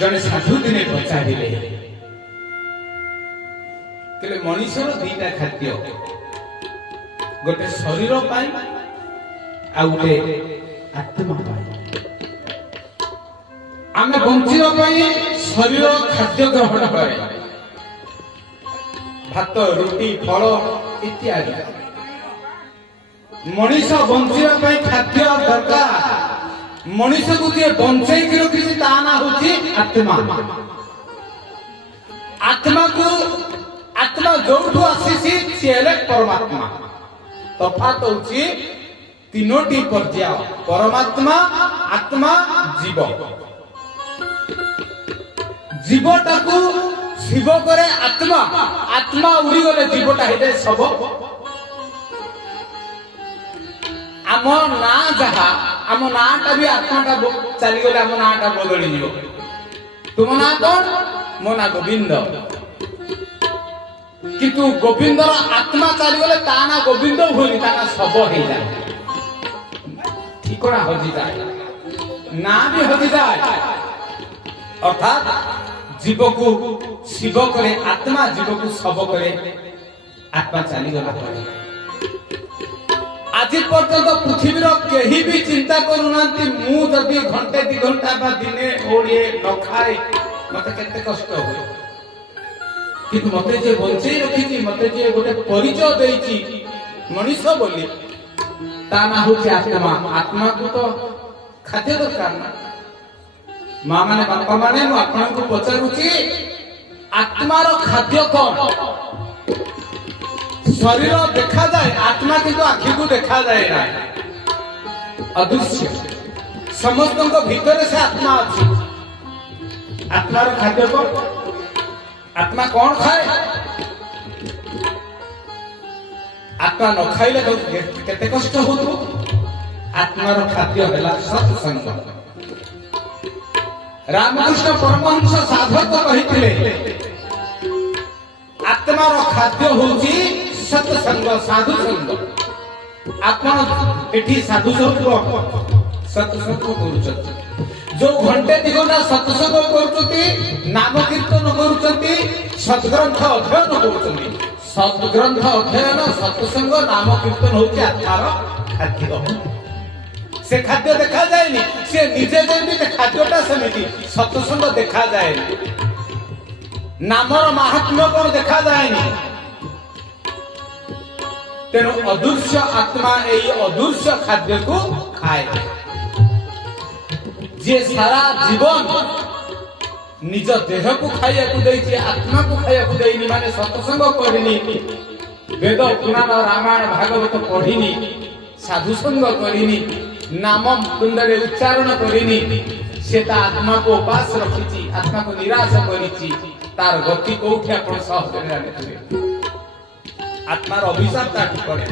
जने साधु दिने पचारिले केले मनीषर दीटा खाद्य गोटे शरीर पाई आ गोटे आत्मा पाई आमे बंचिवा पाई शरीर खाद्य ग्रहण करे भात रुटी फल इत्यादि मनीष बंचिवा पाई खाद्य दरकार मनीष को जे बंचै के रखिछि ता ना होछि आत्मा आत्मा को आत्मा जोठु आसीछि सेले परमात्मा तफात होछि तीनोटी पर्याय परमात्मा आत्मा जीव जीवटा को शिव करे आत्मा आत्मा उड़ी गले जीवटा हेते सब आम ना जहा आम नाटा भी आत्माटा चली गले आम नाटा बदली जीव तुम ना कौन मो ना गोविंद किंतु गोविंदर आत्मा चली गले ता ना गोविंद हुई ता ना सब हो जाए ठिकाना हजि जाए ना भी हजि जाए अर्थात जीव को शिव करे आत्मा जीव को सब करे आत्मा चली गला पर आज पर्यंत पृथ्वीर केही भी चिंता करूनांती मु जदि घंटे 2 घंटा बा दिने ओडिए न खाए मते केते कष्ट होय किंतु मते जे बंचै रखिछि मते जे गोटे परिचय देइछि मनीष बोली ता ना होछि आत्मा आत्मा को तो खाद्य दरकार ना मां माने बापा माने मु आपन को पचारुछि आत्मार खाद्य कोन शरीर देखा जाए आत्मा किंतु आखि को देखा जाए ना अदृश्य समस्त भीतर से आत्मा अच्छी आत्मार खाद्य को आत्मा कौन खाए आत्मा न खाइले केते कष्ट हो आत्मार खाद्य है सत्संग रामकृष्ण परमहंस साधक कहिथिले आत्मार खाद्य होची सत्संग साधु संग आपण एठी साधु संग सत्संग करूछथि जो घंटे 2 घंटा सत्संग करूछथि नाम कीर्तन करूछथि सद्ग्रंथ अध्ययन करूछथि सद्ग्रंथ अध्ययन सत्संग नाम कीर्तन होची आत्मार खाद्य से खाद्य देखा जाएनी से निजे जेमिति खाद्यटा समिति सत्संग देखा जाएनी नामर महात्म्य को देखा जाएनी तेणु अदृश्य आत्मा यही अदृश्य खाद्य को खाए जे सारा जीवन निज देह को खाइया को देइछि आत्मा को खाइया को देइनी माने सत्संग करिनी वेद पुराण रामायण भागवत पढ़िनी साधु संग करिनी नाम कुंडले उच्चारण करिनी से आत्मा को उपास रखिछि आत्मा को निराश करिछि तार गति कोठी आपण सहज रे आत्मार अभिशाप ताकि करे।